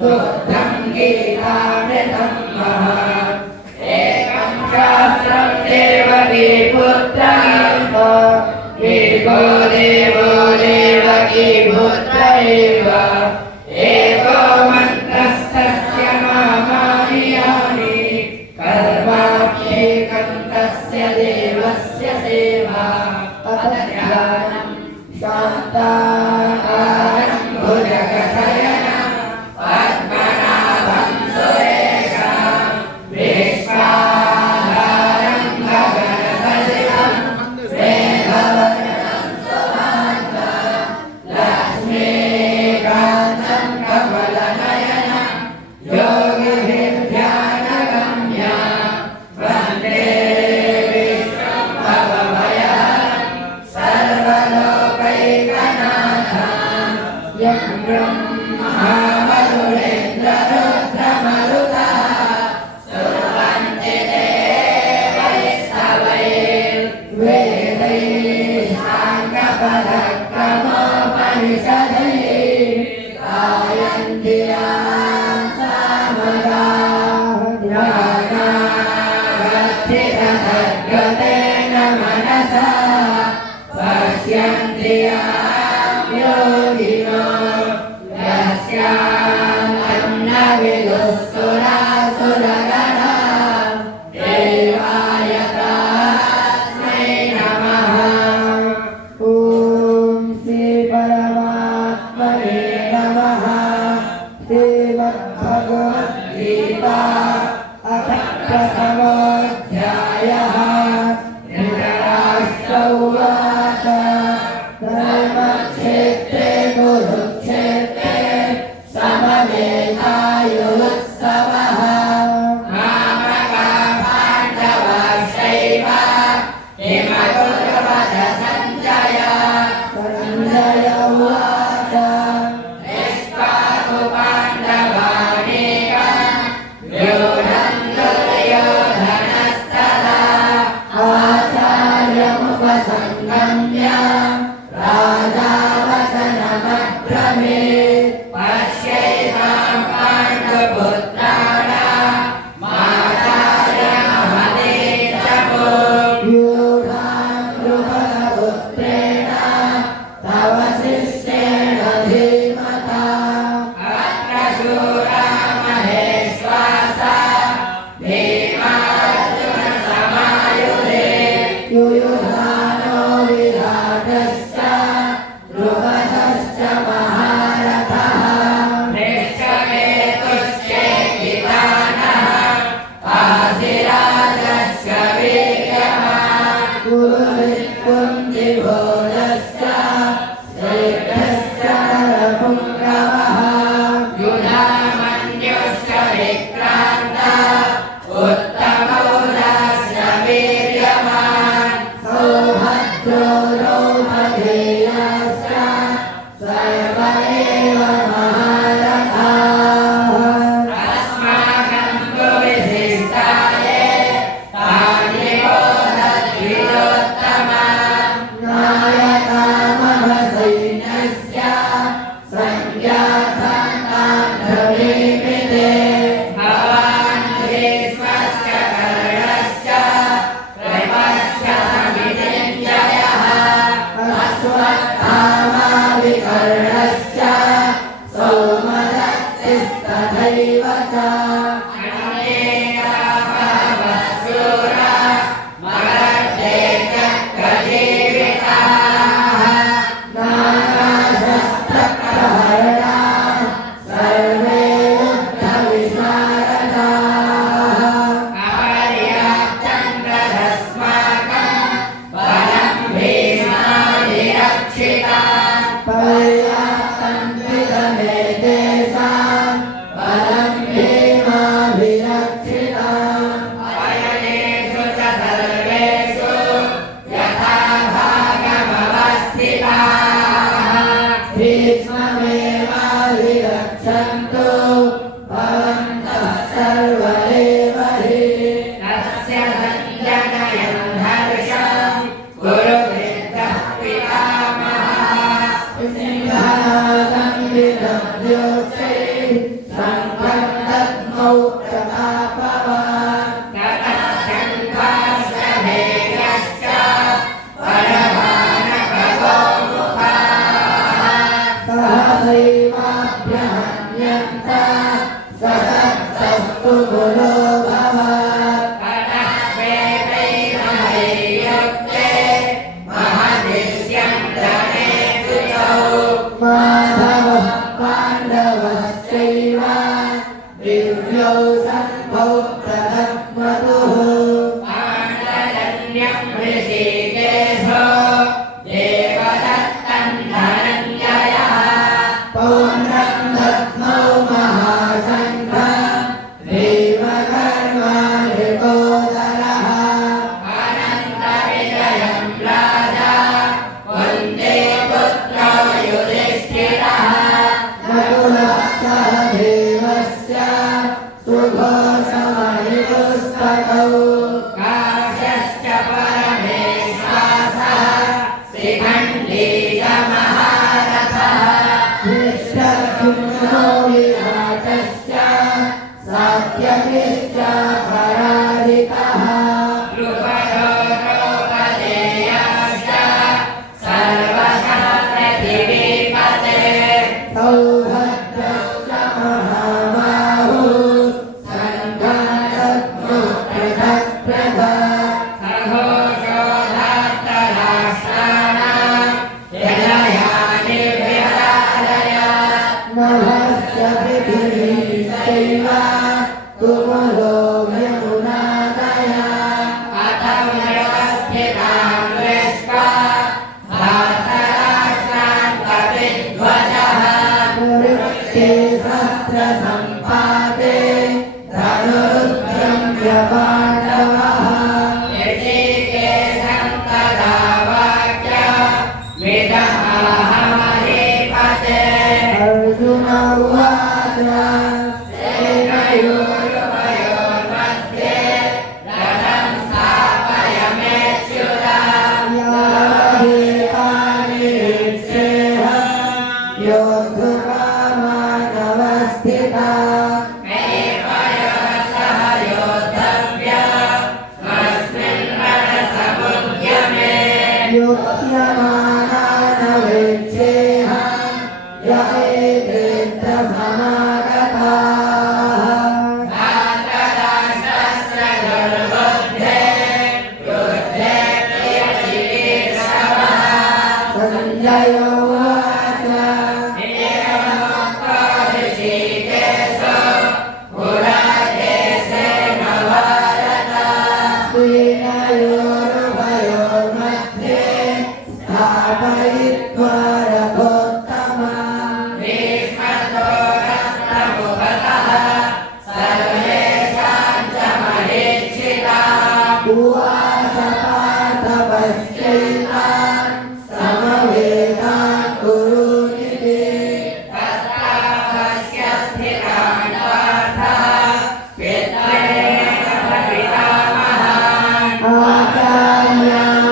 दुग्धं गीतामृतं महत् एकं शास्त्रं देवकी पुत्रैव एको देवो देवकी पुत्र एव एको मन्त्रस्तस्य नामानि यानि कर्माप्येकं तस्य देवस्य सेवा अतध्यानं शान्ताकारं भुजगशयनं पद्मनाभं सुरेशं विश्वाधारं गगनसदृशं मेघवर्णं सुभाषं लक्ष्मीकान्तं कमलनयनं योगिभिर्ध्यानगम्यं वन्दे विष्णुं भवभयहरं सर्वलोकैकनाथं यं ब्रह्मा वरुणेन्द्ररुद्रमरुतः स्तुवन्ति देवैस्तवैर्वेदैः साङ्गपदक्रमोपनिषदैः गायन्ति यां सामगाः ध्यानावस्थिततद्गतेन मनसा पश्यन्ति यां योगिनो यस्यां न विदुःसुरासुरगणा देवाय तस्मै नमः। ॐ श्री परमात्मने नमः। श्रीमद्भगवद्गीता अथ प्रथमोऽध्यायः। धृतराष्ट्र उवाच धर्मक्षेत्रे कुरुक्षेत्रे समवेतायुत्सवः मामका पाण्डवश्चैव किमकुर्वत सञ्जय सञ्जय उवाच दृष्ट्वा पाण्डवानेकं व्यूढं दुर्योधनस्तदा आचार्यमुपसङ्गम्य राजा वचनमब्रवीत् पश्यैतां पाण्डुपुत्राणां माचार्यमहदेशभो व्यूढां द्रुपदपुत्रेण तव शिष्येण धीमता अत्र शूरा महेश्वासा भीमार्जुनसमायुधे युयुधानो विराटश्च द्रुपदश्च महारथः धृष्टकेतुश्चेकितानः काशीराजश्च वीर्यवान् कुरुकुन्तिभोजश्च श्रेष्ठश्च नरपुङ्गवः युधामन्युश्च विक्रान्ता उत्तमौजाश्च वीर्यवान् सौभद्रो द्रौपदेयश्च सर्व एव महारथाः अस्माकं तु विशिष्टाये तानि बोधद्विजोत्तमा नायकामः सैन्यस्य संज्ञातं तान्धवीमिते भवान् भीष्मश्च कर्णश्च कृपश्च समितिञ्जयः अश्वत्थामा विकर्णश्च सौमदत्तिस्तथैव च अन्ये बहवः शूरा मगधे चक्रजीविताः नानाशस्त्रप्रहरणाः सर्वे युद्धविशारदाः अपर्याप्तं तदस्माकं बलं भीष्माभिरक्षिताम् पर्याप्तं त्विदमेतेषां बलं भीमाभिरक्षिताम् अयनेषु च सर्वेषु यथा भागमवस्थिताः भीष्ममेवाभिरक्षन्तु भवन्तः सर्व एव हि तस्य सञ्जनयन् हर्षं कुरुवृद्धः पितामहः सिंहनादं विदध्योच्चैः मन्यन्ता सशक्तस्तु गुरो भव माधवः पाण्डवश्चैव दिव्यौ सम्भौ प्रथमतुः पाण्डरण्यं ऋषिकेशो देवदत्तं धनञ्जयः पौण्ड्रं दद्मौ महाशङ्खं भीमकर्माधिपोदरः अनन्तविजयं राजा वन्दे पुत्रो युधिष्ठिरः नकुलः सह देवस्य सुघोषमणिपुस्तकौ काश्यश्च परमेश्वासः शिखण्डी च महारथः धृष्टद्युम्नो विराटश्च सात्यकिश्च पराजितः कृपयो द्रौपदेयाश्च सर्वशः पृथिवीपते सौभद्रश्च महाबाहुः सङ्घातत्मो पृथक् पृथक् सघोषो धार्तराष्ट्राणां यजयानि विहारयत् नभश्च पृथिवीश्चैव तुमुलो यमुनादयः अथं व्यवस्थितां दृष्ट्वा धार्तराष्ट्रान् कपिध्वजः प्रवृत्ते शस्त्रसम्पाते धनुरुद्रं व्यपाण्डवः ऋषिकेशं तदा वाक्य विदहाहमहीपते अर्जुन उवाच सेनयोरुभयोर्मध्ये रथं स्थापयमेच्युताम् यादेकानिरीक्षेऽहं योद्धुकामानवस्थिता मयिपयः सह योद्धव्या स्वस्मिन् रणसमुद्यमे युध्यमानानवेक्षेऽहं य एतेऽत्र समागताः धार्तराष्ट्रस्य दुर्बुद्धे युद्धे प्रियचिकीर्षवः सञ्जय उवाच एवमुक्तो ऋषिकेशो पुराकेशेन भारत सेनयोरुभयोर्मध्ये स्थापयित्वा रथोत्तमम् भीष्मतो रथमुपतः सर्वेषां च महीक्षिताम् उवाच पार्थ पश्यैतान् समवेतान् कुरूनिति तत्र पश्य स्थितान् पार्थः पितॄन् पितामहान् आचार्यान्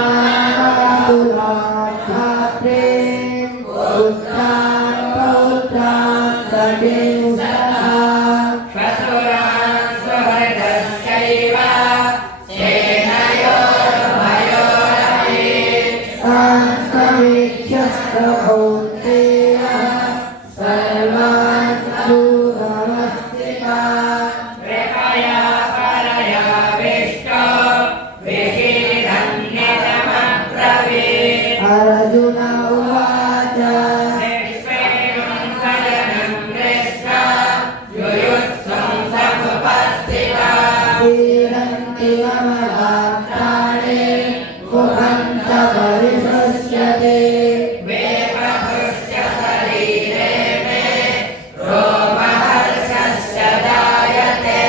भ्रातॄन् पुत्रान् पौत्रान् सखेशतः श्वशुरान् सुहृदश्चैव सेनयोरुभयोरपि तान् समीक्ष्य स कौन्तेयः सर्वान् दूरमस्थितान् कृपया परयाविष्टो विषीदन्यतमब्रवीत् अर्जुन उवाच विश्वेमं शरणं दृष्ट्वा युयुत्सुं समुपस्थिता क्रीडन्ति अमलाप्राणे मुखं च परिशुष्यते वेपथुश्च शरीरे मे रोमहर्षश्च जायते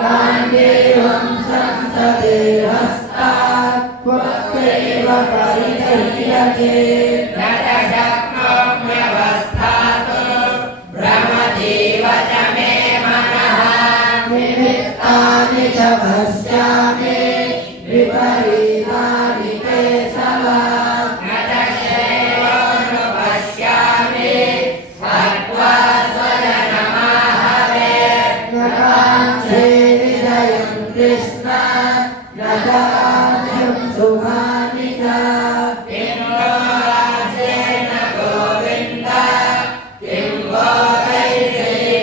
गाण्डीवं संसदे हस्तात् त्वत्तैव परिचर्यते न च शक्नोम्यवस्थातुं भ्रमतीव च मे मनः निमित्तानि च पश्यामि विपरीतानि केशव न च श्रेयोऽनुपश्यामि हत्वा स्वजनमाहवे न काञ्चे विजयं कृष्ण न काञ्चं सुखानि च किं नो राज्येन गोविन्द किं भोगैर्जयेन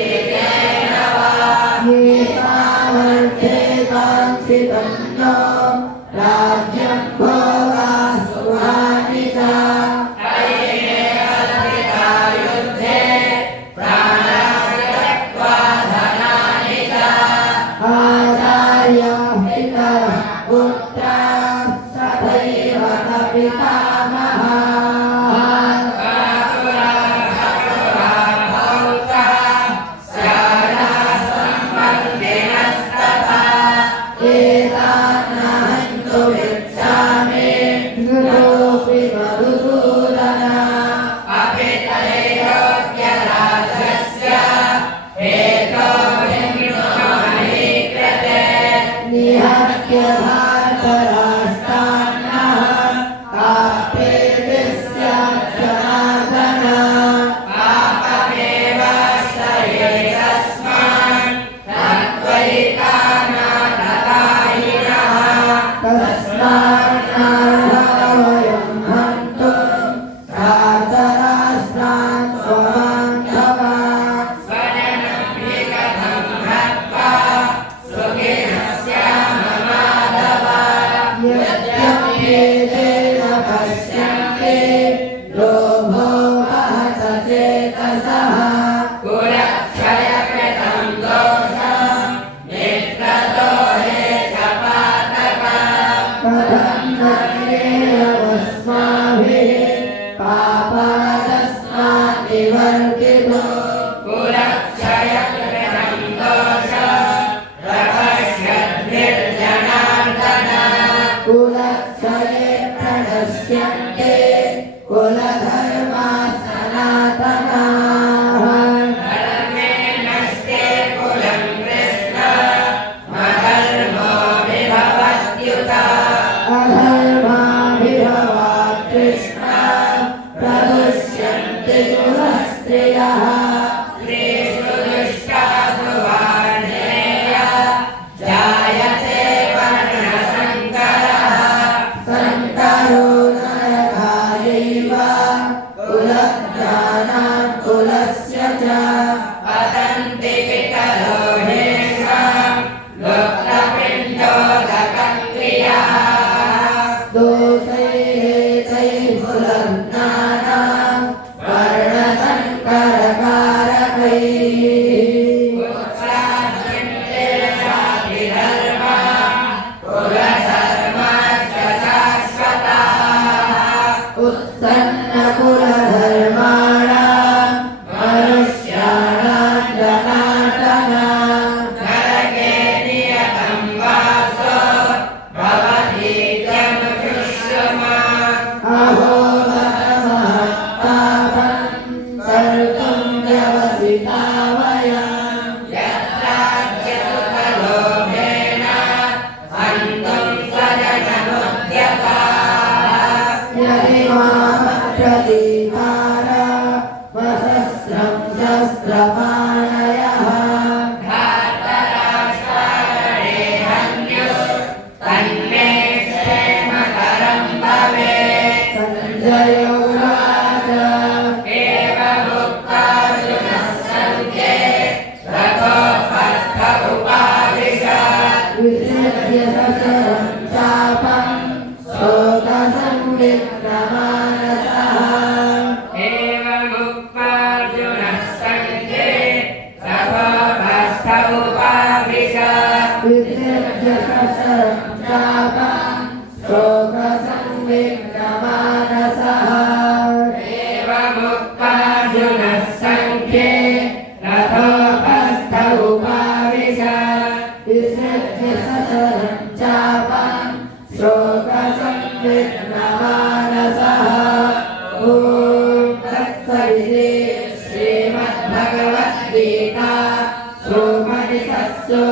विद्यायास्तु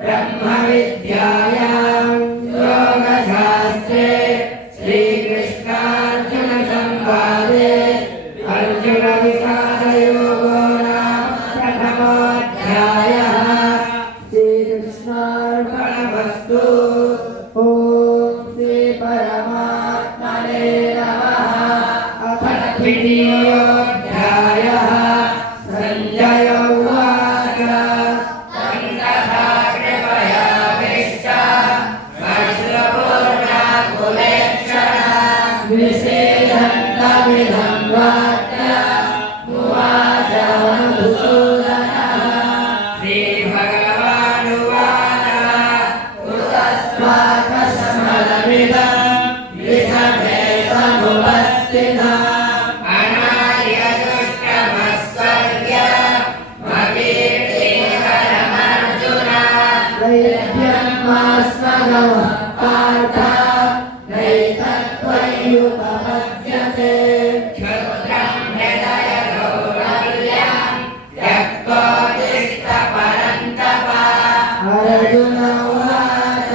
ब्रह्मविद्यायां योगशास्त्रे श्रीकृष्णार्जुनसंवादे अर्जुनविषादयोगो नाम प्रथमोऽध्यायः। श्रीकृष्णार्पणमस्तु। ॐ श्री परमात्मने नमः। अथ द्वितीयोऽध्यायः। संजय उवाच तथा कृपयाभिश्च वज्रपूर्णाकुलेक्षणा विषेदन्तमिदं वाक्यमुवाच मधुसूदनः। श्रीभगवानुवाच कुतस्त्वाकशमलमिदं विषमे समुपस्थितम् पार्थ नैतत्त्वय्युपपद्यते। क्षुद्रं हृदय दौर्बल्यं त्यक्त्वा तिष्ठ परन्तप। अर्जुन उवाच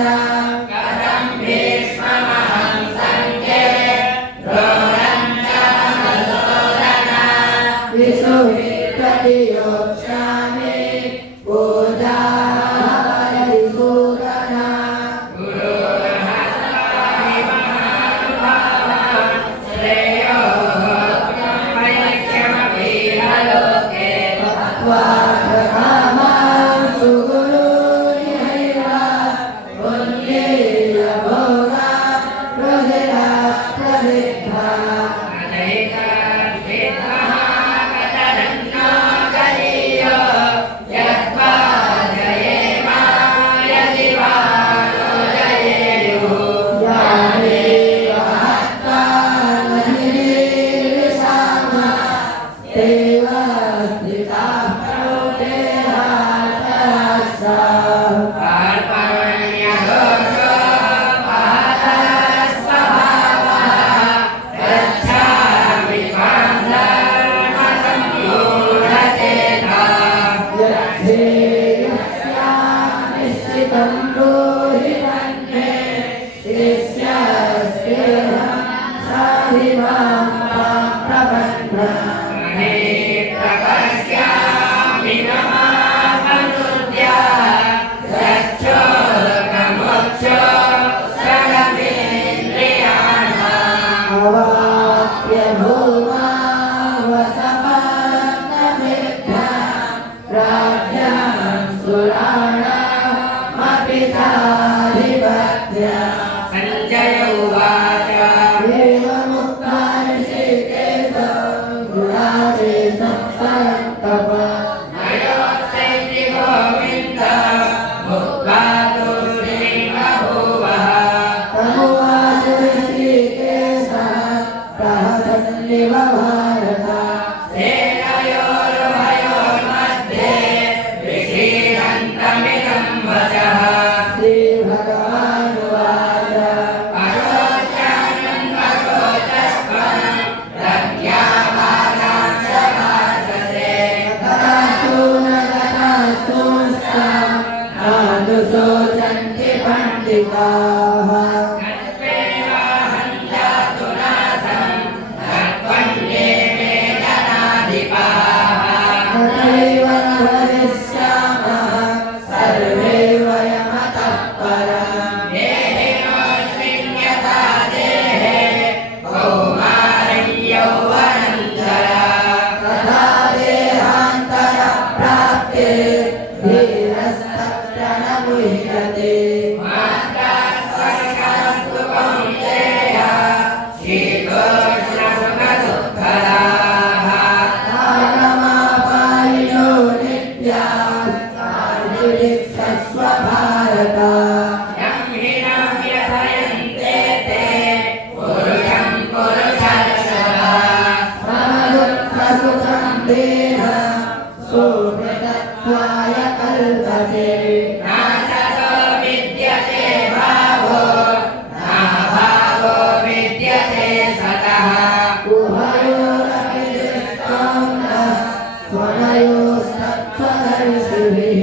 कथं भीष्ममहं सङ्ख्ये द्रोणं च मधुसूदन। विशुभिर्प्रतियोक्ष्यामि संजय उवाच एवमुक्त्वा ऋषिकेशं गुणाकेशं परन्तप नयोत्सैति गोविन्द भुक्त्वा तुष्टिं बभूवः। तमुवाच ऋषिकेशः प्रहसन्निव भारत सेनयोरुभयोर्मध्ये विषीदन्तमिदं वचः। अनुशोचन्ति पण्डिताः तथैव भविष्यामः सर्वे वयमतः परम्। देहिनोऽस्मिन् यथा देहे कौमारं यौवनं जरा तथा देहान्तरः प्राप्ते धीरस्तत्र न मुह्यते। मात्रा स्पर्शस्तु कौन्तेय शीतोष्णसुखदुःखदाः कालमापायिनो नित्याः सार्वदिक्षस्व भारत। यं हि न व्यथयन्ते ते पुरुषं पुरुषर्षभ समदुःखसुखं देह सोऽमृतत्वाय कल्पते। नासतो विद्यते भावो नाभावो विद्यते सतः उभयोरपि दृष्टान्तः स्वनयोस्तत्त्वदर्शिभिः।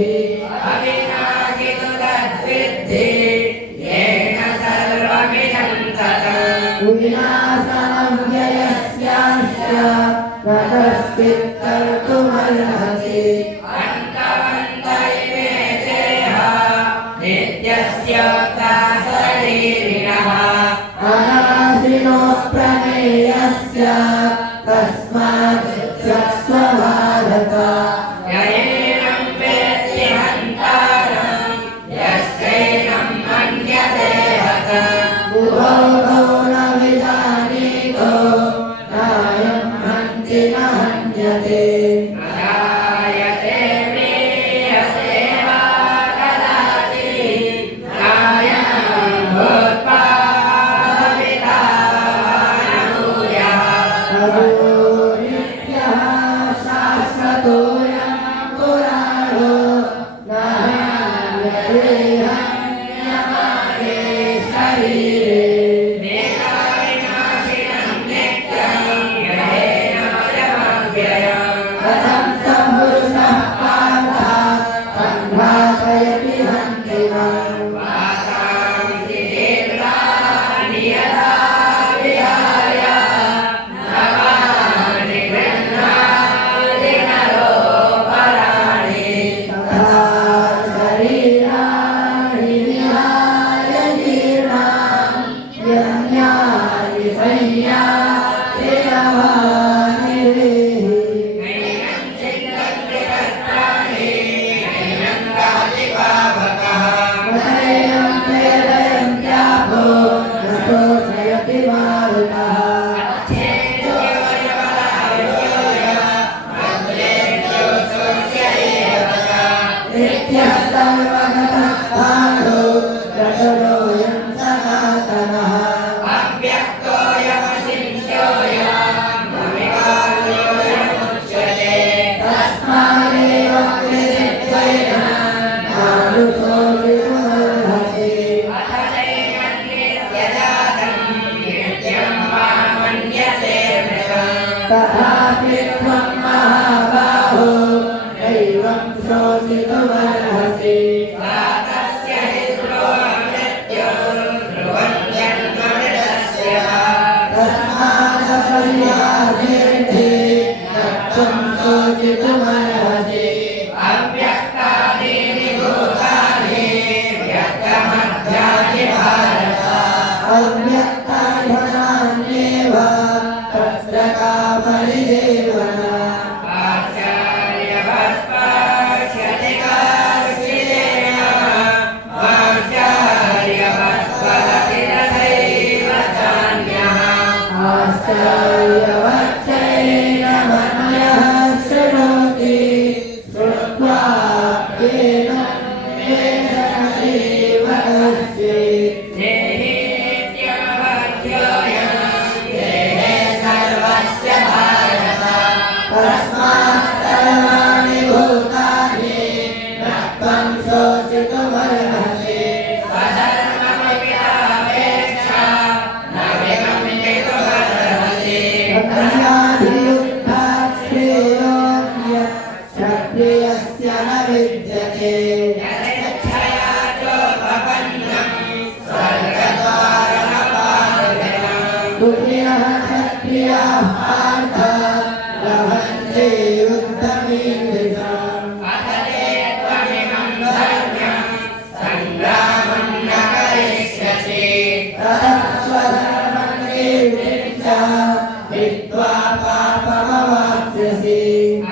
शरीरिणः अनादिनो प्रमेयस्य तस्मात् त्यक्त्वा भारत ययेनं वेत्ति हन्तारं यश्चैनं मन्यते हतम् उभौ न विजानीतो नायं हन्ति न हन्यते जायते म्रियते वा कदाचित् नायं भूत्वा भविता न भूयः ततो नित्यः शाश्वतोऽयं पुराणो न हन्यते हन्यमाने शरीरे वेदाविनाशिनं नित्यं ययेनायमव्ययम् कथं स पुरुषः पार्थ कण्ठाकयति हन्तिमान् वासांसि दीर्घानि यथा विहाय नवानि गृह्णाति नरोपराणि तथा शरीराणि विहाय जीर्णां यज्ञानि संयाति नवानि देहि नैनं चिन्तन्ति नैनं गाति पावकः नैनं प्रेरयन्त्यापो न शोषयति मारुतः नित्यस्तर्वगतस्थाणो रजोऽयं सनातनः तस्मादेव कृतित्वेन मानुषो विपुनर्हसि तथापि त्वं महाबाहो नैवं शोचितुमर्हसि तस्मादपर्याधेर्थे न त्वं शोचितुमर्हसि अव्यक्तादीनि भूतानि व्यक्तमध्यानि भारत अव्यक्ताधनान्येव तत्र का परिदेवना आचार्यवत्पश्यति काश्चिदेन आचार्यवत्पदति तथैव चान्यः आश्चर्यवच्चैन मन्यः शृणोति श्रुत्वाप्येन वेदनैव अस्ति देहि नित्यमवध्योऽयं देहे सर्वस्य भारत तस्मात् सर्वाणि भूतानि न त्वं शोचितुमर्हसि स्वधर्ममपि आवेक्षा न विगम्यतुमर्हसि तस्याधियुक्तात् श्रेयोऽन्यत् क्षत्रियस्य न विद्यते यदृच्छया चोपपन्नं स्वर्गद्वारमपावृतम् सुखिनः क्षत्रियाः पार्थ लभन्ते युद्धमीदृशम् अतते त्वमिमं धर्म्यं सङ्ग्रामं न करिष्यसि ततः स्वधर्मं कीर्तिं च हित्वा पापमवाप्स्यसि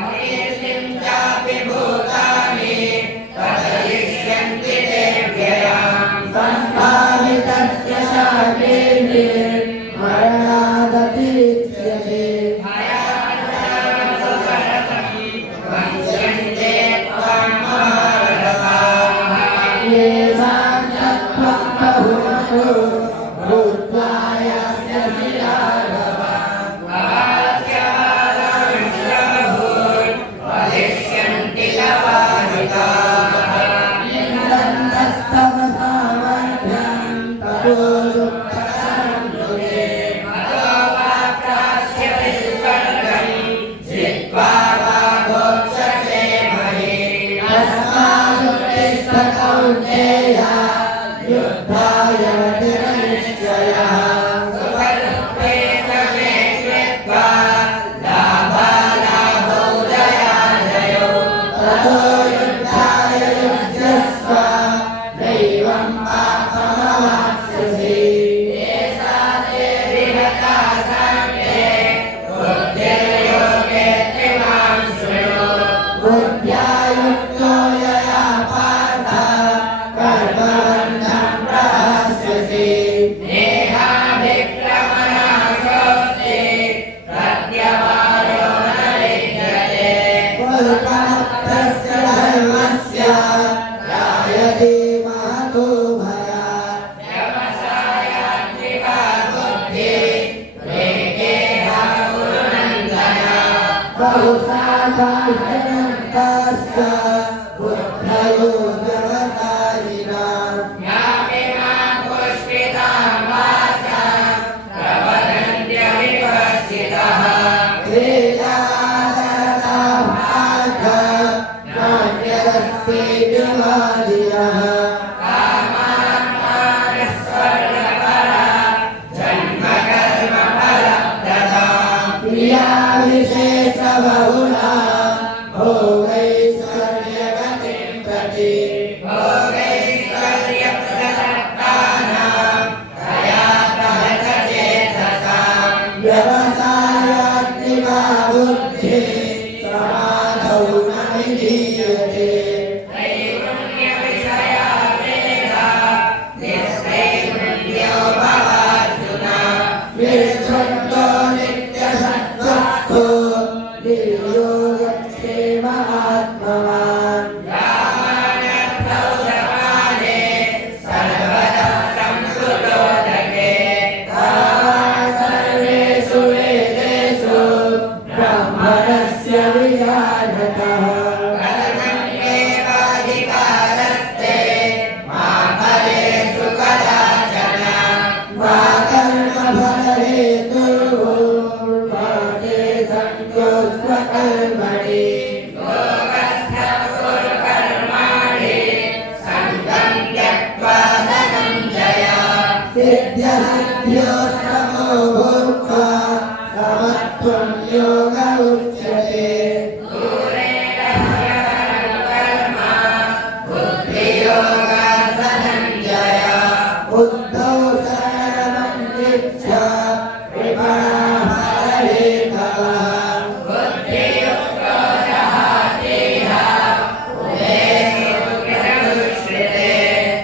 अकीर्तिं चापि भूतानि प्रदयिष्यन्ति ते व्ययाम् सम्भावितस्य शाकेन्द्रे मरणादतिरिच्यते वंश्यन्ते त्वां महारथाः येषां तत्त्वं बहुमतो भूत्वा यास्यसि राघव वदिष्यन्ति लवाहिताः निन्दन्तस्तव सामर्थ्यं ततो दुःखकरं तुते अतो वा प्राप्स्यसि स्वर्गं जित्वा वा भोक्ष्यसे महीम् तस्मादुत्तिष्ठ कौन्तेय युद्धाय दृढनिश्चयः सुखदुःखे समे कृत्वा लाभालाभौ जयाजयौ ततो युद्धाय युज्यस्व नैवं वैद्यवादिनः क्रियाविशेषबहुला भोगैश्वर्यगतिं प्रति व्यवसायात्मिका बुद्धिः समाधौ न विधीयते निर्द्वन्द्वो नित्यसत्त्वस्थो निर्योगक्षेममात्मवान् सर्वेषु वेदेषु ब्राह्मणस्य विजानतः मा कर्मफलहेतुर्भो मा ते सङ्गोऽस्त्वकर्मणि सिद्ध्यसिद्ध्योस्तमो भूत्वा समत्वं योग उच्यते बुद्धौ शरणमन्विच्छ विपणाफलहेतवः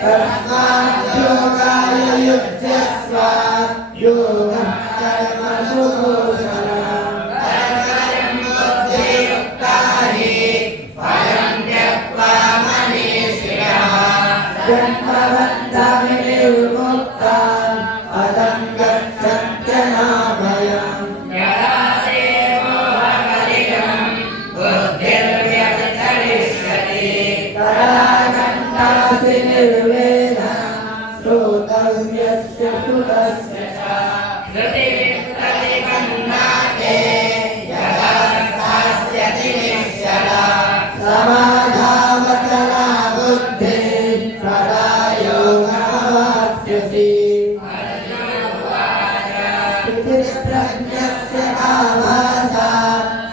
तस्मात् योगाय युज्यस्व योगः कर्मसु कौशलम् जन्मबन्धविनिर्मुक्ता पदं गच्छन्त्यनामयम् तडागन्तासि निर्वेदं श्रोतव्यस्य श्रुतस्य च समाधावचला बुद्धिः सदा योगमवाप्स्यसि स्थितिप्रज्ञस्य आभासा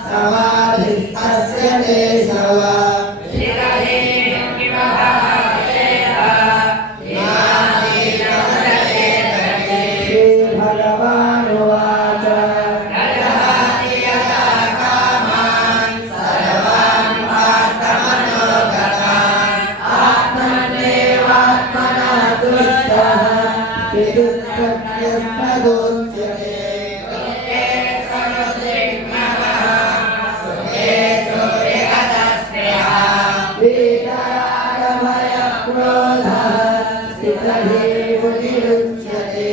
समाधिस्तस्य केशव श्रीभगवानुवाच आत्मन्येवात्मना तुष्टः विदुःखज्ञस्तदोच्यते वीतरागभयक्रोधः स्थितधीर्मुनिरुच्यते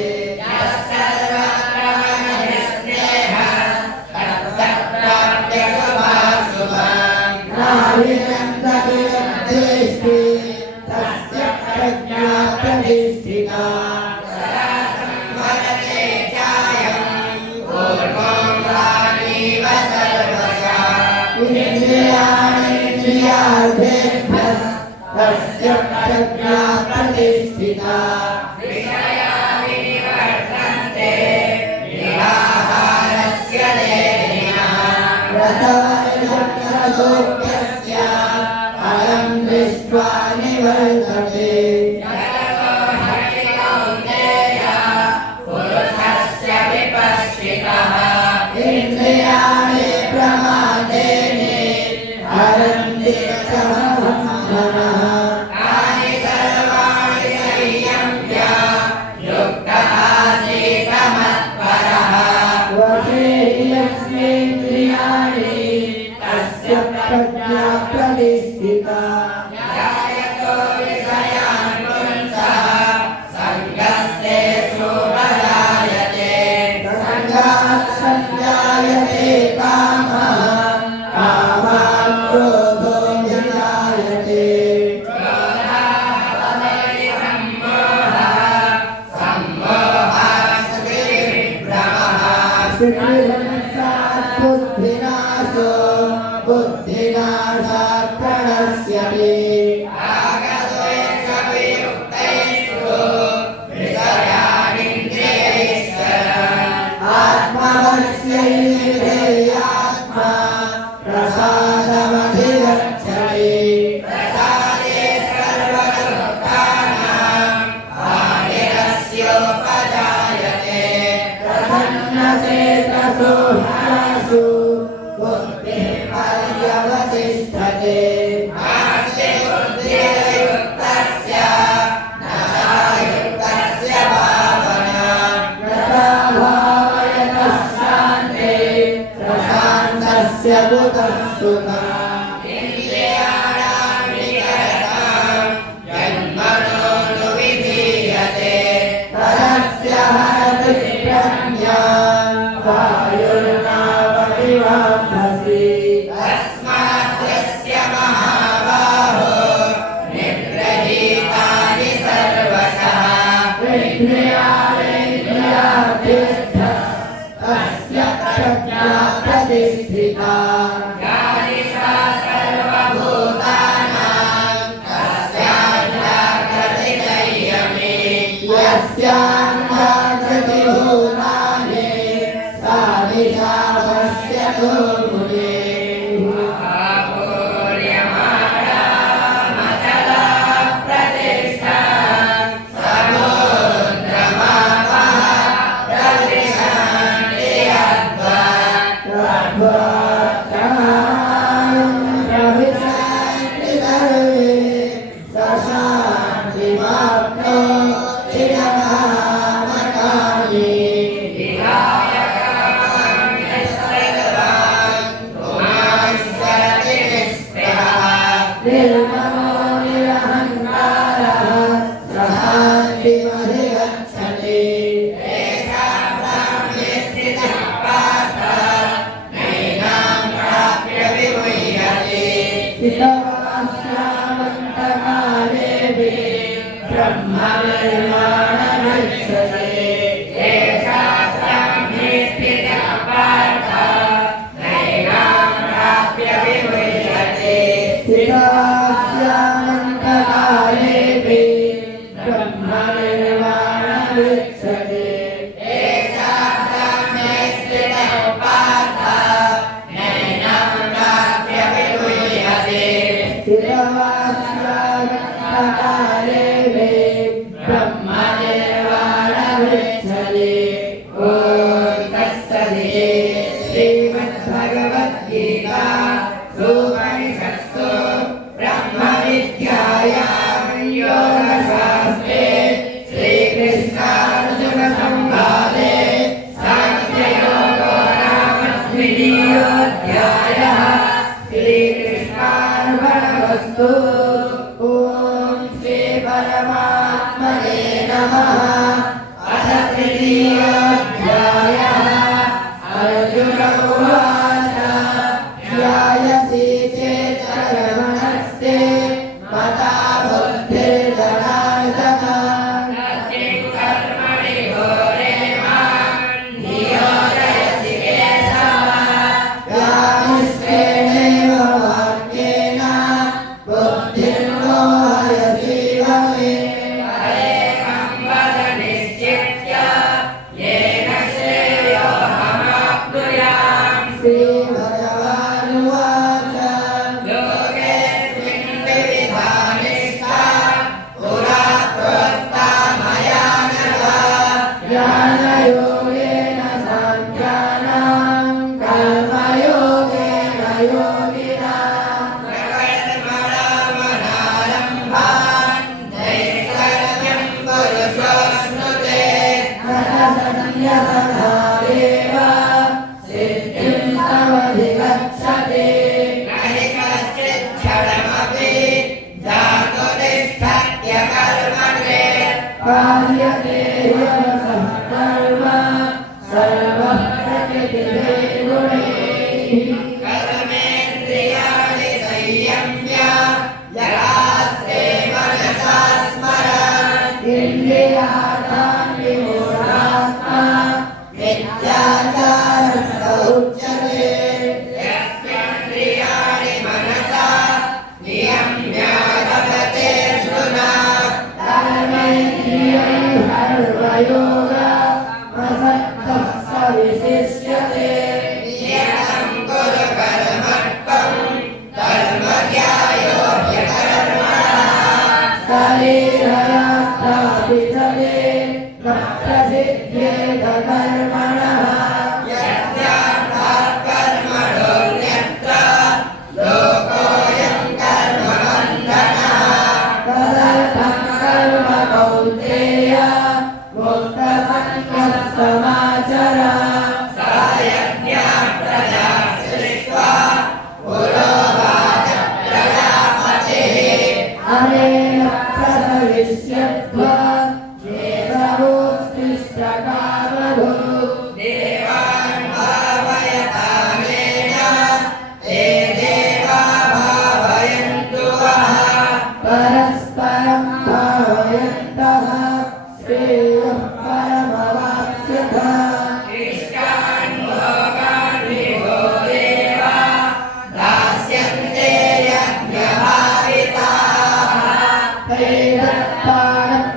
नाभिनन्दति यद्वेष्टि तस्य प्रज्ञा प्रतिष्ठिता इन्द्रियाणीन्द्रियार्थेभ्यः तस्य प्रज्ञा प्रतिष्ठिता रसवर्षोऽप्यस्य फलं दृष्ट्वा निवर्तते इन्द्रियाणि प्रमादेने हरन्ति समहं मनः वशे यस्येन्द्रियाणि तस्य प्रज्ञा प्रतिष्ठिता संगात् संजायते कामः कामात् क्रोधो विजायते स्थितिभ्रंशात् बुद्धिनाशो बुद्धिनाशात् प्रणश्यति तस्यान्नागति भूतानि सा दिशा पश्यतु मुने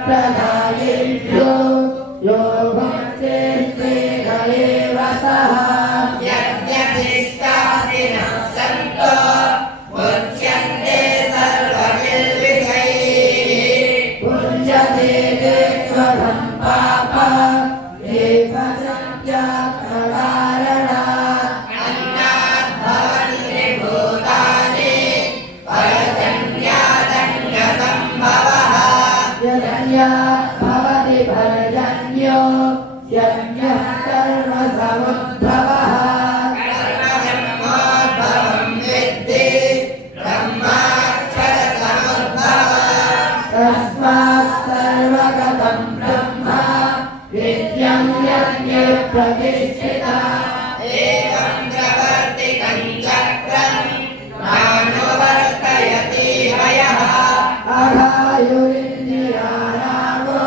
प्रदायेभ्यो प्रतिष्ठिता एकं प्रवर्तितं चक्रं नानुवर्तयति वयः अघायुरिन्द्रियाणावो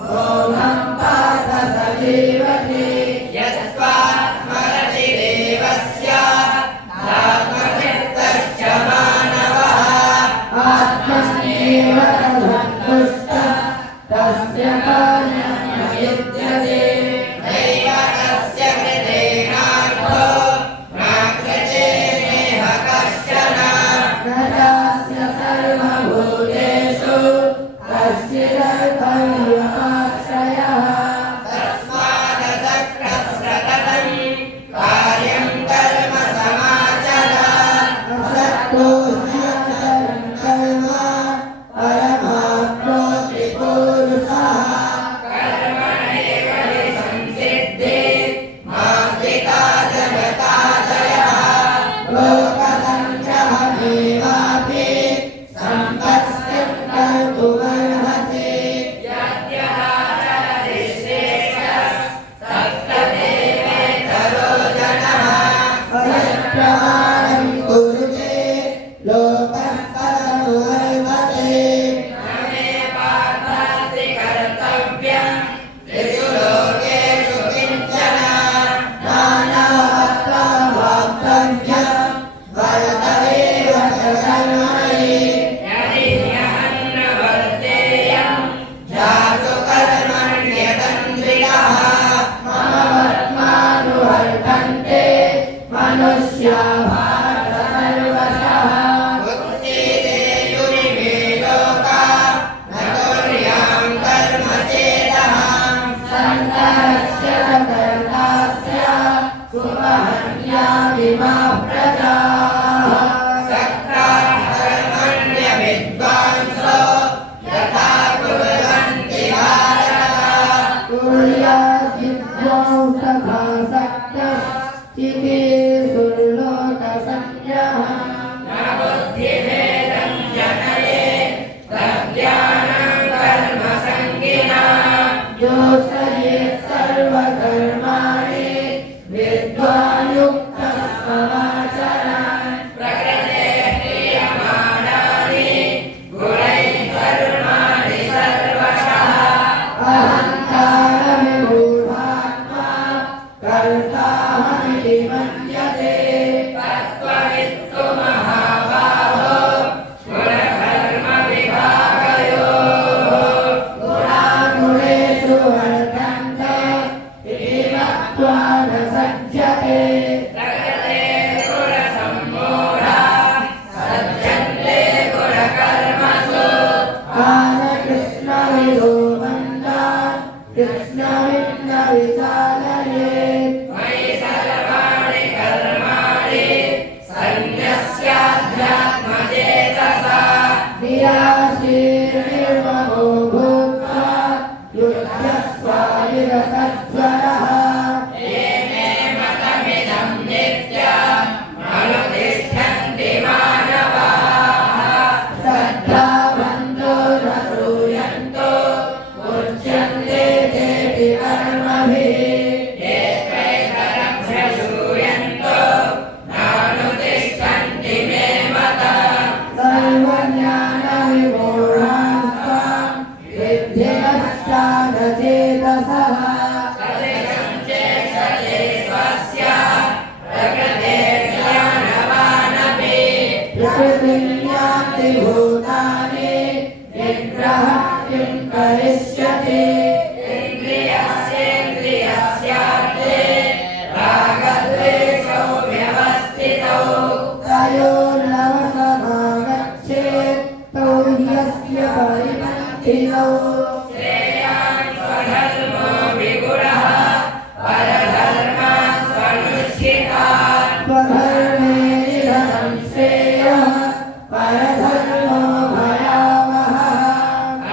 भोगं पात स जीवति यस्त्वात्मरति देवस्य आत्मनिर्तश्च मानवः आत्मन्येव तदन्तुष्टः तस्य कार्यं न युज्यते दैवतस्य कृतेनार्थो नाकृतेनेह कश्चन न चास्य सर्वभूतेषु कश्चिदर्थव्यपाश्रयः तस्मादसक्तस्रततं कार्यं कर्म समाचर असक्तो ह्याचरन् कर्म परमाप्नोति पुरुषः कर्मणैव हि संसिद्धि मास्तिता जगतादयः लोकसङ्ग्रहमेवापि सम्पत्तिं कर्तुमर्हसि यद्यदाचरति श्रेष्ठः सप्तदेवेतरो जनः प्रमाणं कुरुते लोकस्तदनुवर्तते न मे पार्थास्ति कर्तव्यं त्रिषु लोकेषु किञ्चन नानावक्तव्यं भरतमेव च कर्मणि यदि ह्यहं न वर्तेयं जातु कर्मण्यतन्द्रितः मम वर्त्मानुवर्तन्ते मनुष्या भारत सर्वशः उत्सीदेयुरिमे लोका न कुर्यां कर्म चेदः सन्तरस्य च कर्तास्य सुमहन्यामिमा प्रजाः सक्ताः कर्मण्यविद्वांसो यथा कुर्वन्ति भारत कुर्याद्विद्वांसभासक्तः चिकीर्षुर्लोकसंज्ञः न बुद्धिभेदं जनयेत् तद्ज्ञानं कर्मसङ्गिनः योषयेत् सर्वकर्माणि विद्वान् युक्तः समाचरन् प्रकृतेः क्रियमाणानि गुणैः कर्माणि सर्वशः अहङ्कारविमूढात्मा कर्ताहमिति मन्यते तत्त्ववित्तु महाबाहो गुणकर्मविभागयोः गुणागुणेषु वर्तन्ते इति मत्वा न सज्जते प्रकृतेः गुणसम्मूढाः सज्जन्ते गुणकर्मसु कृष्णविदो मन्दान् कृष्णविद् न विचालयेत् मयि सर्वाणि कर्माणि सन्न्यस्याध्यात्मचेतसा निराशीर्निर्ममो भूत्वा युध्यस्वाविरतज्वरः येमे मतमिदं नित्यम् अनुतिष्ठन्ति मानवाः श्रद्धावन्तो न श्रूयन्तो मुच्यन्ते तेऽपि कर्मभिः ये त्वैतरं प्रशूयन्तो नानुतिष्ठन्ति मे मतम् सर्वज्ञानविमूढान् स्वाम् विद्धि नष्टानचेतसः सदृशं चेष्टते स्वस्य प्रकृतेर्ज्ञानवानपि प्रकृतिं यान्ति भूतानि निग्रहः किं करिष्यति इन्द्रियस्येन्द्रियस्यार्थे रागद्वेषौ व्यवस्थितौ तयोर्नवसमागच्छेत् तौ ह्यस्य परिपन्थिनौ श्रेयान् स्वधर्मो विगुणः परधर्मान् स्वनुष्ठितान् स्वधर्मे निधनं श्रेयः परधर्मो भयावहः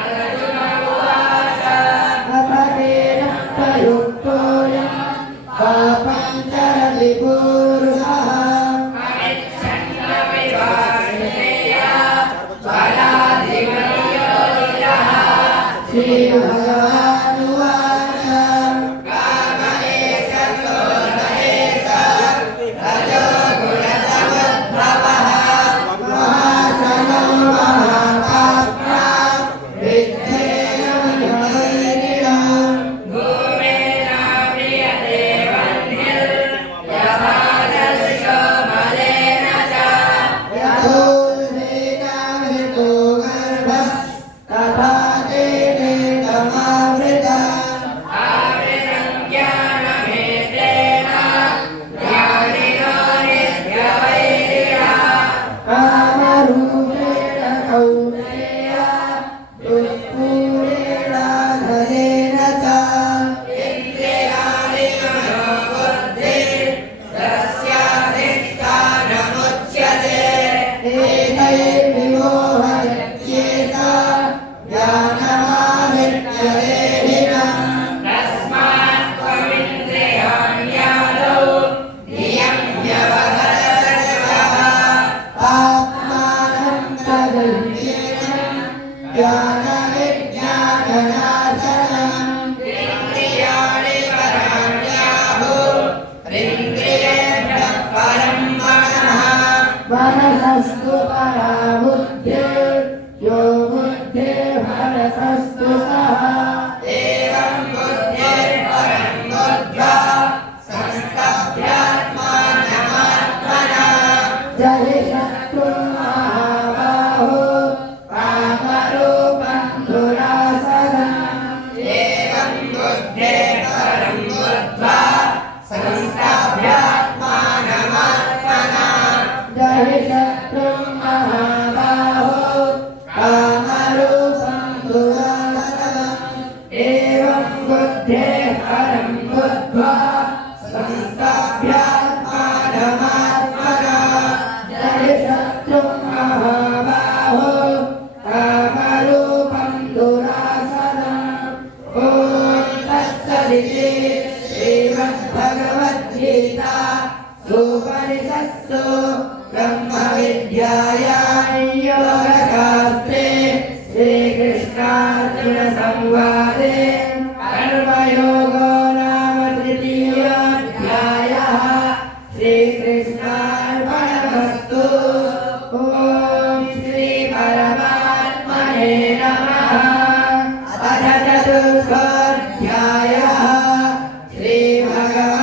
अर्जुन उवाच अथ तेन प्रयुक्तोऽयं पापं चरति पुरुषः अनिच्छन्नविवार्ष्णेया बलाधिपतियोजितः श्रीभगवानुवाच काम एष ज्ञानविज्ञाननाशनम् इन्द्रियाणि पराण्याहुः इन्द्रियेभ्यः परं मनः मनसस्तु परा बुद्धिर् यो बुद्धिर्मनसस्तु सः एवं बुद्धिर्परं बुद्ध्वा संस्तभ्यात्मानमात्मना जहि शत्रुं महाबाहो कामरूपं दुरासदम् एवं बुद्धिर्परं बुद्ध्वा संस्तभ्यात्मानमात्मना जहि शत्रुं महाबाहो कामरूपं दुरासदम् एवं बुद्धिः परं बुद्ध्वा संस्तभ्यात्मानमात्मना जहि शत्रुं महाबाहो कामरूपं दुरासदम् ॐ तत्सदिति श्रीमद्भगवद्गीता उपनिषत्सु ब्रह्मविद्यायां योगशास्त्रे श्रीकृष्णार्जुनसंवादे कर्मयोगो नाम तृतीयोऽध्यायः श्रीकृष्णार्पणमस्तु ॐ श्रीपरमात्मने नमः अथ चतुर्थोऽध्यायः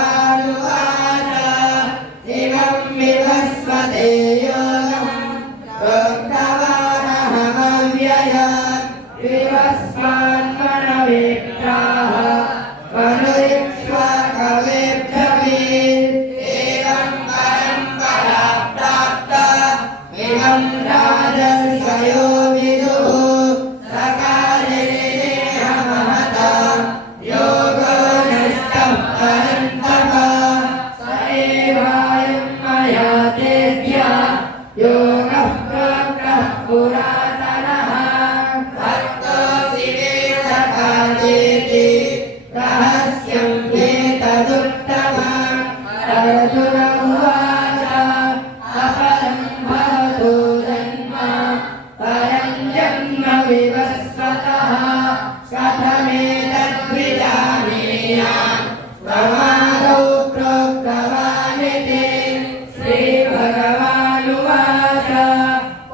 श्रीभगवानुवाच इमं विवस्वते योगं प्रोक्तवानहमव्ययम् विवस्वान्मनवेत्ताः मनुरिक्ष्वाकवेब्रवीत् एवं परम्परा प्राप्ता इमं राजर्षयो विदुः सकालेनेहमहता योगो नष्टः परन्तप स एवायं मया तेभ्यः योगः प्रोक्तः पुरातनः भक्तोऽसि मे सकालेति रहस्यं एतदुत्तमम् अर्जुन उवाच अपरं भवतो जन्म परं जन्म विवस्वतः कथमेतद्विजानीयाम् प्रमादौ प्रोक्तवानिति श्रीभगवानुवाच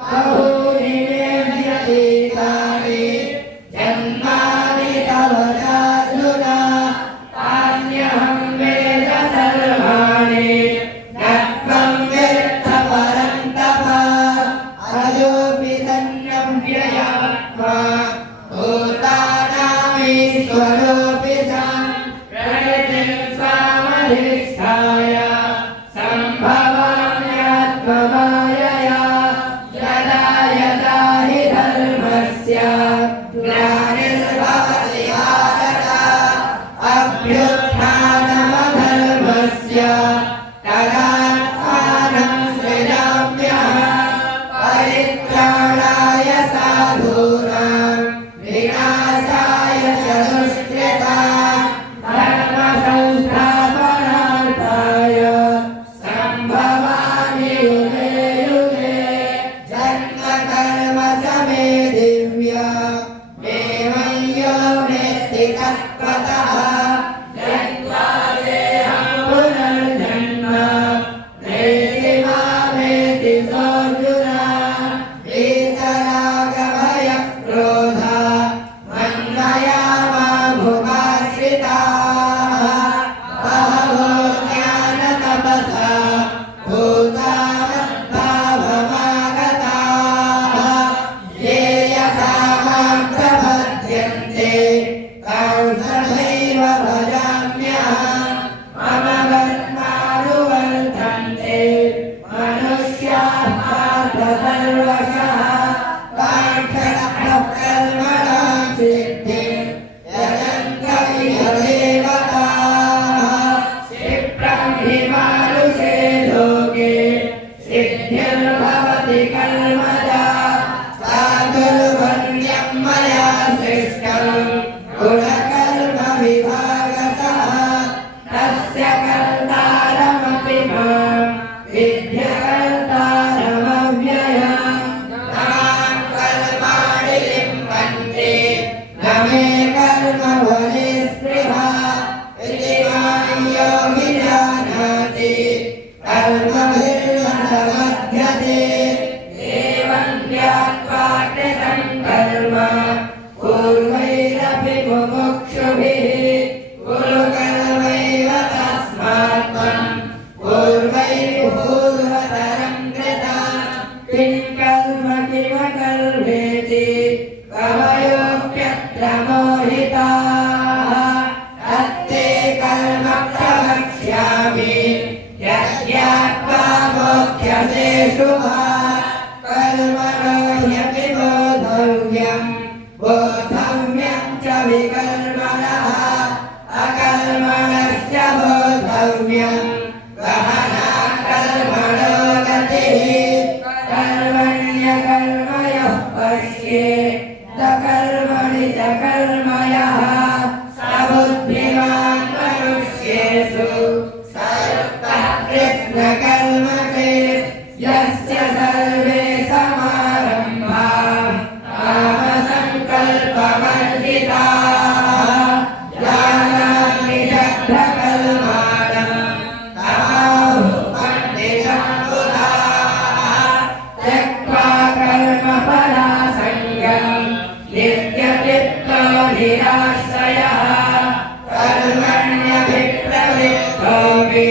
बहूनि मे व्यतीतानि जन्मानि तव चार्जुन तान्यहं वेद सर्वाणि न त्वं वेत्थ परन्तप अजोऽपि सन्नव्ययात्मा भूतानामीश्वरोऽपि सन् प्रकृतिं स्वामधिष्ठाय सम्भवाम्यात्ममायया यदा यदा हि धर्मस्य ग्लानिर्भवति भारत अभ्युत्थानमधर्मस्य तदात्मानं सृजाम्यहं परित्राणाय साधूनां विनाशाय च दुष्कृतां धर्मसंस्थापनार्थाय सम्भवामि युगे युगे जन्म कर्म च मे दिव्या एवं यो वेत्ति तत्त्वतः जन्मा देहं पुनर्जन्म नेति मामेति सोऽर्जुन वीतरागभयक्रोधा मन्मया मामुपाश्रिताः बहवो ज्ञानतपसा भूता मद्भावमागताः ये यथा मां प्रपद्यन्ते तां तथैव भजाम्यहम् मम वर्त्मानुवर्धन्ते मनुष्याः पार्थ सर्वशः काङ्क्षणः कर्मणां सिद्धिं यजन्त इह देवताः क्षिप्रं हि मानुषे लोके सिद्धिर्भवति कर्मजा चातुर्वर्ण्यं मया सृष्टं गुणकर्मविभागसः तस्य कर्तारमपि मां विद्यकर्तारमव्ययम् तां कर्माणि लिम्ब कवयोऽप्यत्र मोहिताः तत्ते कर्म प्रवक्ष्यामि यज्ञात्वा मोक्ष्यसे शुभात् कर्मणो ह्यपि बोद्धव्यम् बोद्धव्यं च विकर्मणः अकर्मणश्च बोद्धव्यम् गहना कर्मणो गतिः कर्मण्यकर्मयोः पश्येत् कर्मणि च कर्मयः स बुद्धिमान् मनुष्येषु सर्वः कृष्णकर्मकृत् यस्य सर्वे समारम्भाः कामसङ्कल्पवर्जिताः जानामि दग्धकर्माणम् तमाहुः पण्डितं बुधाः त्यक्त्वा कर्मफलासङ्गम् नित्यचित्तो निराश्रयः कर्मण्यभिप्रवृत्तोऽपि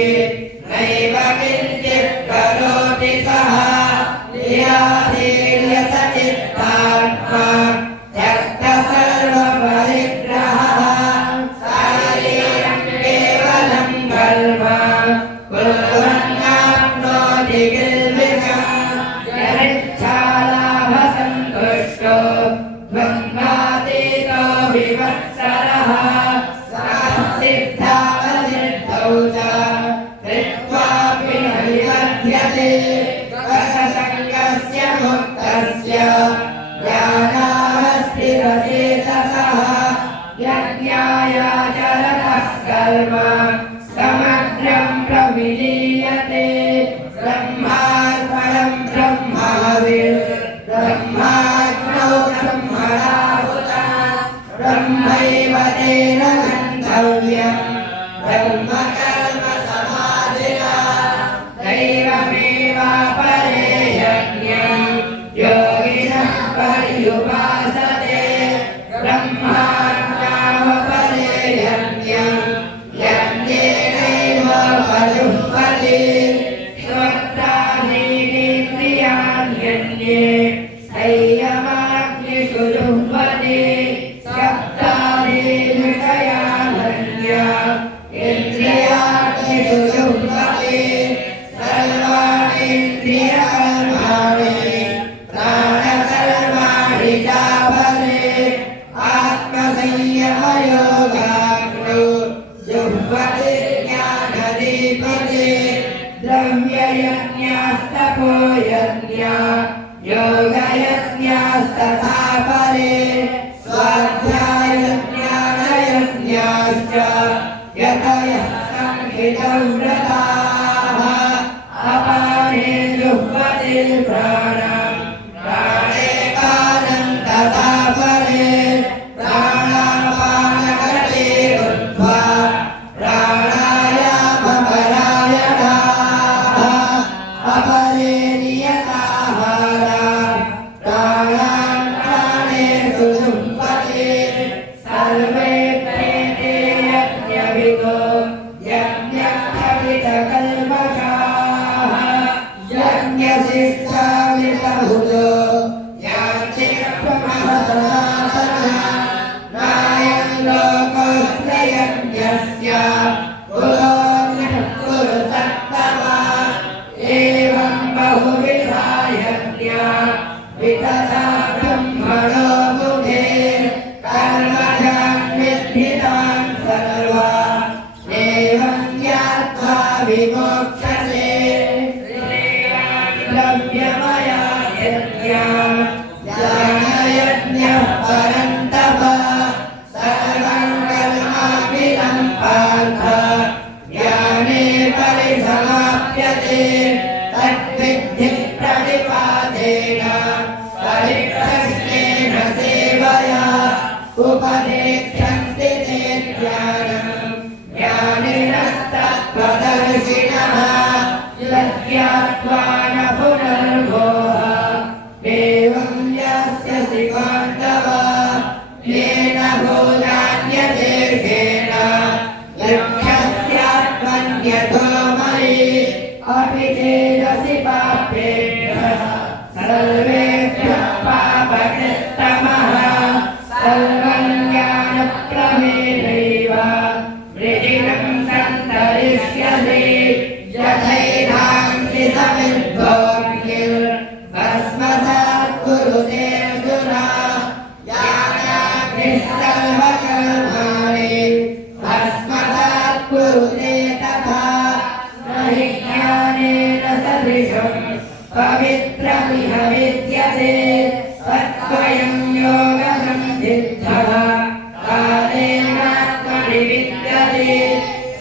नैव किञ्चित् करोति सः निराशीर्यतचित्तात्मा त्यक्तसर्वपरिग्रहः शारीरं केवलं कर्म कुर्वन्नाप्नोति किल्बिषम् यदिच्छालाभसन्तुष्टो द्वन्द्वातीतो विवत्सरः सिद्धावसिद्धौ च कृत्वापि न विबध्यते रससङ्गस्य मुक्तस्य ज्ञानावस्थितचेतसः यज्ञायाचरतः कर्म समग्रं प्रविलीयते ब्रह्मार्पणं ब्रह्माग्नौ ब्रह्मणाहुता ब्रह्मैव तेन गन्तव्यम् ब्रह्मकर्म समाधिना दैवमेवापरे यज्ञम् योगिनः पर्युपासते ब्रह्माज्ञावपरे यज्ञम् यज्ञेनैव पजुह्वति श्रोत्रादीनीन्द्रियाण्यन्ये संयमाग्निषु जुह्वति शब्दादीविषयानन्य इन्द्रियाग्निषु जुह्वति सर्वाणीन्द्रियकर्माणि प्राणकर्माणि चापरे आत्मसंयमयोगाग्नौ जुह्वति ज्ञानदीपते द्रव्ययज्ञास्तपो यज्ञा योगयज्ञास्तथा परे स्वाध्यायज्ञानयज्ञाश्च यतयः संहितव्रताः अपाने जुह्वति प्राणम् प्राणे पानं तथा परे प्राणापानगतिरुद्ध्वा प्राणायामपरायणाः अपरे नियताहारा प्राणान् प्राणेषु जुह्वति सर्वे प्रेते यज्ञविदो यज्ञकल्मषाः यज्ञशिष्टाविदहुतो यान्ति ब्रह्मसनातनः नायं लोकोऽस्य यज्ञस्य पुरोऽन्यः कुरु सत्तमा एवं बहुविधा यज्ञा वितता ब्रह्मणो मुखे कर्मजान् विद्धितान् सर्वान् एवं ज्ञात्वा विमोक्षसे द्रव्यमया यज्ञा ज्ञानयज्ञः परन्तप सर्वं कर्माखिलं पार्थ ज्ञाने परिसमाप्यते तद्विद्धि प्रणिपातेन परिप्रश्नेन सेवया उपदेक्षन्ति ते ज्ञानम् ज्ञानिनस्तत्त्वदर्शिनः यज्ञात्वा न पुनर्भोः एवं यास्यसि पाण्डव येन भूयान्यदेशेन लक्ष्यस्यात्मन्यथो मयि अपि चेदसि पापेभ्यः सर्वेभ्यः पापकृत्तमः निःसर्वकर्माणि तस्मात् कुरुते तथा न हि ज्ञानेन सदृशम् पवित्रमिह विद्यते तत्स्वयं योगसंसिद्धः कालेनात्मनि विद्यते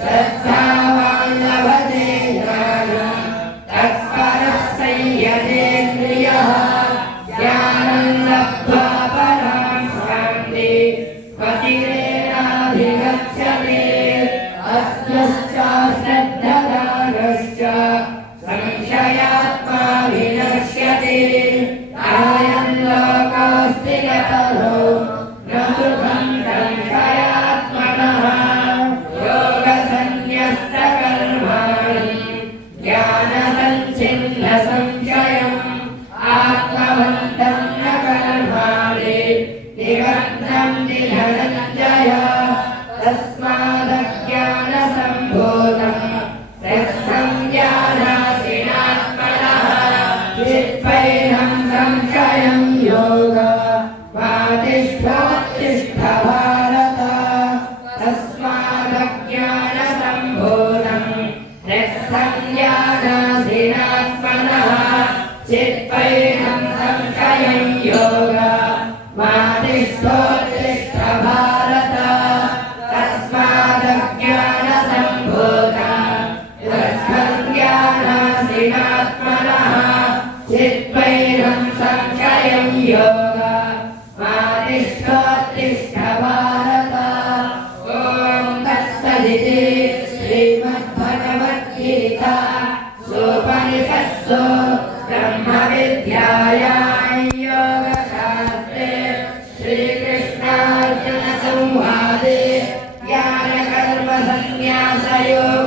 श्रद्धावान् लभते ज्ञानम् तत्परः संयतेन्द्रियः ज्ञानं लब्ध्वा परां शान्तिं पतिरेणाधिगच्छति अज्ञश्च श्रद्धदानश्च संशयात्मा विनश्यति अयं लोकोऽस्ति न परो न सुखं संशयात्मनः योगसन्न्यस्तकर्माणि ज्ञानसञ्छिन्नसंशयम् आत्मवन्तं न कर्माणि निबद्धं निधनञ्जय तस्मादज्ञानसम्भूतम् संज्ञानासीनात्मनः चित्पैनं संशयं योगमातिष्ठोत्तिष्ठ भारत तस्मादज्ञानसम्भूतम् संज्ञानासीनात्मनः चित्पैनं संशयं योगमातिष्ठोत्तिष्ठ भारत तस्मादज्ञानसम्भूतम् संज्ञानासीनात्मनः चित्पैनं संशयं योगमातिष्ठोत्तिष्ठ भारत ॐ तत्सदिति श्रीमद्भगवद्गीता सोपनिषत्सु ब्रह्मविद्यायां योगशास्त्रे श्रीकृष्णार्जुनसंवादे ज्ञानकर्मसन्न्यासयोगो